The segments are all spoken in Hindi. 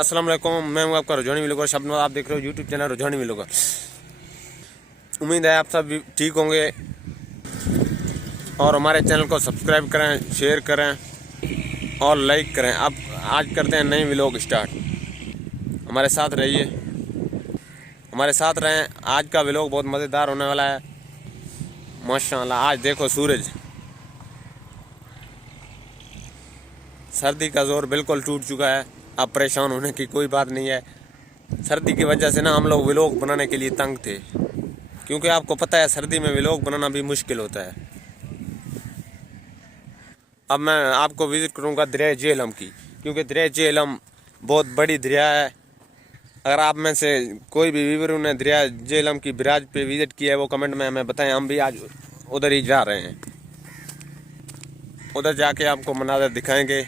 अस्सलाम वालेकुम, मैं हूं आपका रुझानी व्लॉगर शबनवाज। आप देख रहे हो यूट्यूब चैनल रुझानी व्लॉगर। उम्मीद है आप सब ठीक होंगे और हमारे चैनल को सब्सक्राइब करें, शेयर करें और लाइक करें। अब आज करते हैं नई व्लॉग स्टार्ट। हमारे साथ रहिए, हमारे साथ रहें। आज का व्लॉग बहुत मज़ेदार होने वाला है माशाअल्लाह। आज देखो सूरज, सर्दी का जोर बिल्कुल टूट चुका है। अब परेशान होने की कोई बात नहीं है। सर्दी की वजह से ना हम लोग व्लॉग बनाने के लिए तंग थे, क्योंकि आपको पता है सर्दी में व्लॉग बनाना भी मुश्किल होता है। अब मैं आपको विज़िट करूंगा दरिया झेलम की, क्योंकि दरिया झेलम बहुत बड़ी दरिया है। अगर आप में से कोई भी व्यूअर ने दरिया झेलम की बिराज पे विज़िट किया है वो कमेंट में हमें बताएं। हम भी आज उधर ही जा रहे हैं, उधर जाके आपको मनाज़र दिखाएंगे।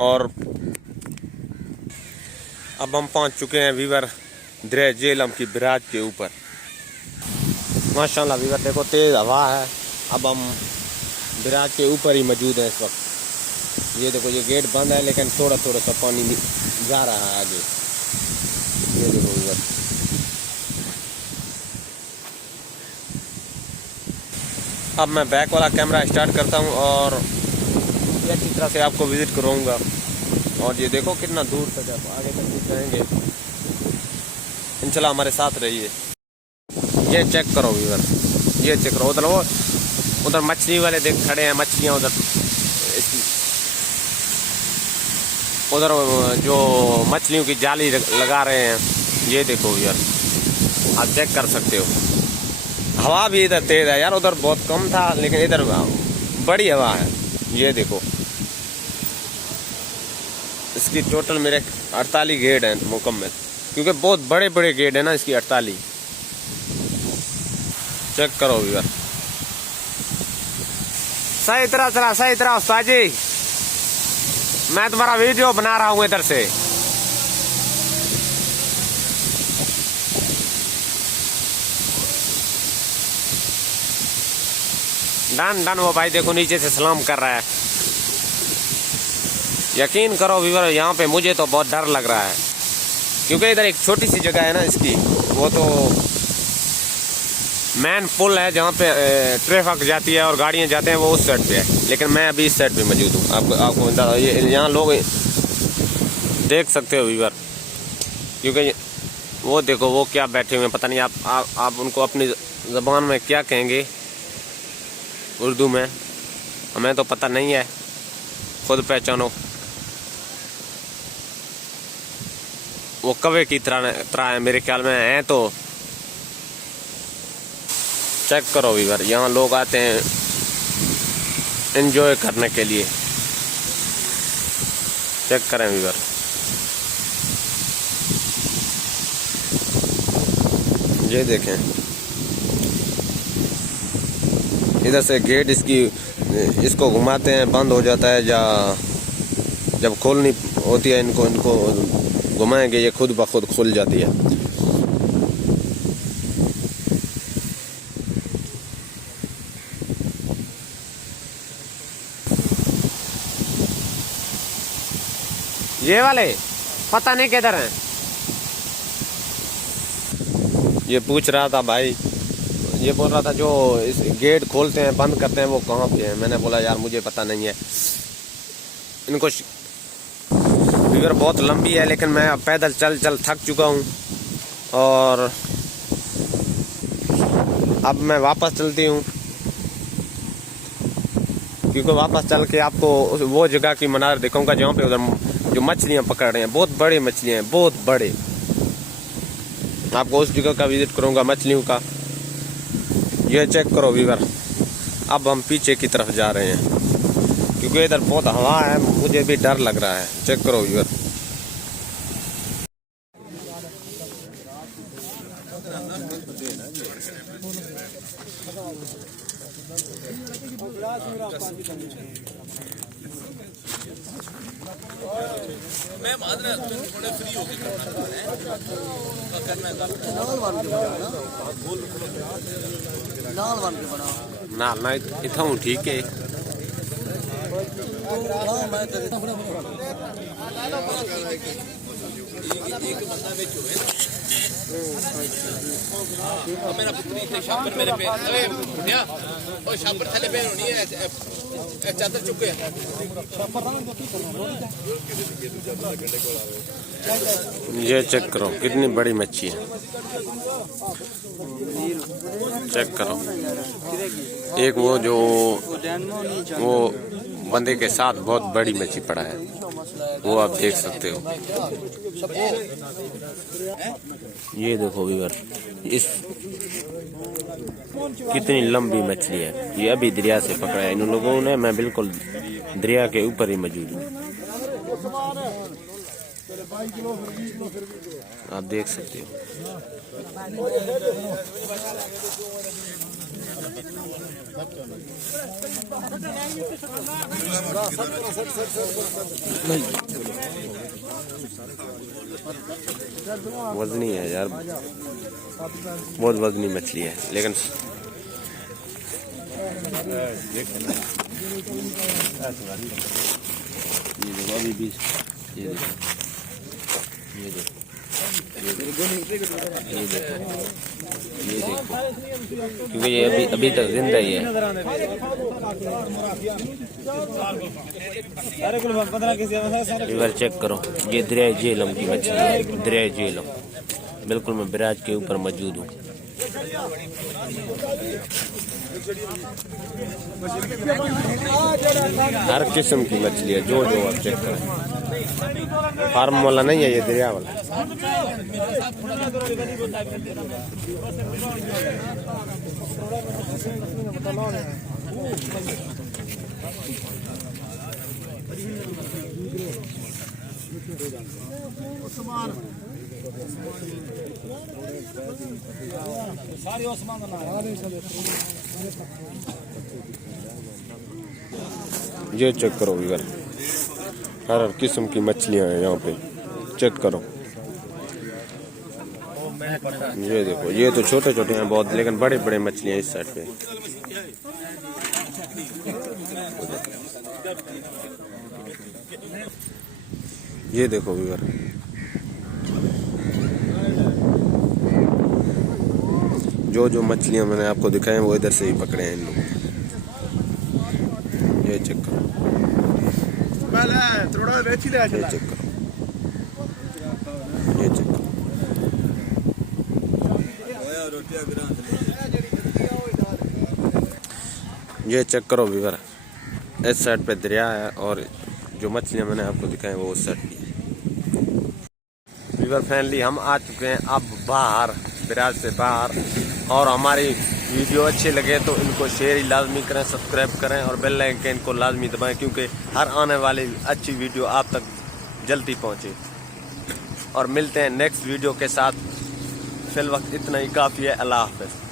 और अब हम पहुंच चुके हैं वीवर दरिया झेलम की बिराज के ऊपर। माशाल्लाह वीवर देखो तेज़ हवा है। अब हम बिराज के ऊपर ही मौजूद हैं इस वक्त। ये देखो ये गेट बंद है, लेकिन थोड़ा थोड़ा सा पानी जा रहा है आगे। ये देखो वीवर, अब मैं बैक वाला कैमरा स्टार्ट करता हूँ और ये अच्छी तरह से आपको विज़िट कराऊंगा। और ये देखो कितना दूर तक आप आगे तक जाएंगे। इंशाल्लाह हमारे साथ रहिए। ये चेक करो व्यूअर, ये चेक करो। उधर मछली वाले देख खड़े हैं, मछलियाँ उधर जो मछलियों की जाली लगा रहे हैं। ये देखो व्यूअर, आप चेक कर सकते हो। हवा भी इधर तेज है यार, उधर बहुत कम था लेकिन इधर बड़ी हवा है। ये देखो इसकी टोटल मेरे 48 गेट हैं मुकम्मल, क्योंकि बहुत बड़े बड़े गेट है ना इसकी 48। चेक करो व्यूअर। सही तरह चला, सही तरह उस्ताद जी, मैं तुम्हारा वीडियो बना रहा हूँ इधर से। Done done. वो भाई देखो नीचे से सलाम कर रहा है। यकीन करो व्यूअर, यहाँ पे मुझे तो बहुत डर लग रहा है, क्योंकि इधर एक छोटी सी जगह है ना इसकी, वो तो मेन पुल है जहाँ पे ट्रैफिक जाती है और गाड़ियाँ जाते हैं, वो उस साइड पे है। लेकिन मैं अभी इस साइड पे मौजूद हूँ। आपको ये यहाँ लोग देख सकते हो व्यूअर, क्योंकि वो देखो वो क्या बैठे हुए हैं। पता नहीं आप उनको अपनी ज़बान में क्या कहेंगे, उर्दू में, हमें तो पता नहीं है, खुद पहचानो। वो कौवे की तरह है मेरे ख्याल में है। तो चेक करो व्यूअर, यहाँ लोग आते हैं एंजॉय करने के लिए। चेक करें व्यूअर, ये देखें। इधर से गेट इसको घुमाते हैं, बंद हो जाता है, या जब खोलनी होती है इनको घुमाएंगे, ये खुद ब खुद खुल जाती है। ये वाले पता नहीं किधर हैं। ये पूछ रहा था भाई, ये बोल रहा था जो इस गेट खोलते हैं बंद करते हैं वो कहाँ पे है। मैंने बोला यार मुझे पता नहीं है। इनको रिवर बहुत लंबी है, लेकिन मैं पैदल चल थक चुका हूँ और अब मैं वापस चलती हूँ, क्योंकि वापस चल के आपको वो जगह की मनार दिखाऊंगा जहाँ पे उधर जो मछलियाँ पकड़ रहे हैं, बहुत बड़ी मछलियाँ हैं, बहुत बड़े। आपको उस जगह का विजिट करूँगा मछलियों का। ये चेक करो व्यूअर, अब हम पीछे की तरफ जा रहे हैं, क्योंकि इधर बहुत हवा है, मुझे भी डर लग रहा है। चेक करो व्यूअर, मैं थोड़े फ्री होके ना ना इतना हूँ ठीक है। एक बंदा बेच हुए अब मेरा पुत्री थे शापर मेरे पे अरे बुढ़िया और शापर थले पे होनी है चादर चुके ये चेक करो कितनी बड़ी मच्छी है, चेक करो। एक वो बंदे के साथ बहुत बड़ी मच्छी पड़ा है, वो आप देख सकते हो। ये देखो व्यूअर, इस कितनी लंबी मछली है। ये अभी दरिया से पकड़ा है इन लोगों ने, मैं बिल्कुल दरिया के ऊपर ही मौजूद हूँ, आप देख सकते हो। वजनी है यार, बहुत वजनी मछली है, लेकिन ये देखो अभी भी ये देखो क्योंकि ये अभी तक जिंदा ही है। इधर चेक करो, ये दरिया झेलम की मछली है, दरिया झेलम। बिल्कुल मैं बराज के ऊपर मौजूद हूँ। हर किस्म की मछली है, जो आप चेक करें। फार्म वाला नहीं है ये, दरिया वाला। ये चेक करो इधर, हर किस्म की मछलियां हैं यहाँ पे, चेक करो। ये देखो, ये तो छोटे छोटे हैं बहुत, लेकिन बड़े बड़े मछलियां इस साइड पे। ये देखो इधर, जो मछलियां मैंने आपको दिखाए वो इधर से ही पकड़े हैं इन लोगों। ये चेक करो, ये चेक करो, ये चेक करो। ये चेक करो व्यूअर, इस साइड पे दरिया है और जो मछलियां मैंने आपको दिखाई वो उस साइड पे है। व्यूअर फैमिली, हम आ चुके हैं अब बाहर, बराज से बाहर। और हमारी वीडियो अच्छे लगे तो इनको शेयर ही लाजमी करें, सब्सक्राइब करें और बेल आइकन को लाजमी दबाएं, क्योंकि हर आने वाली अच्छी वीडियो आप तक जल्दी पहुंचे। और मिलते हैं नेक्स्ट वीडियो के साथ। फिल वक्त इतना ही काफ़ी है। अल्लाह हाफ़िज़।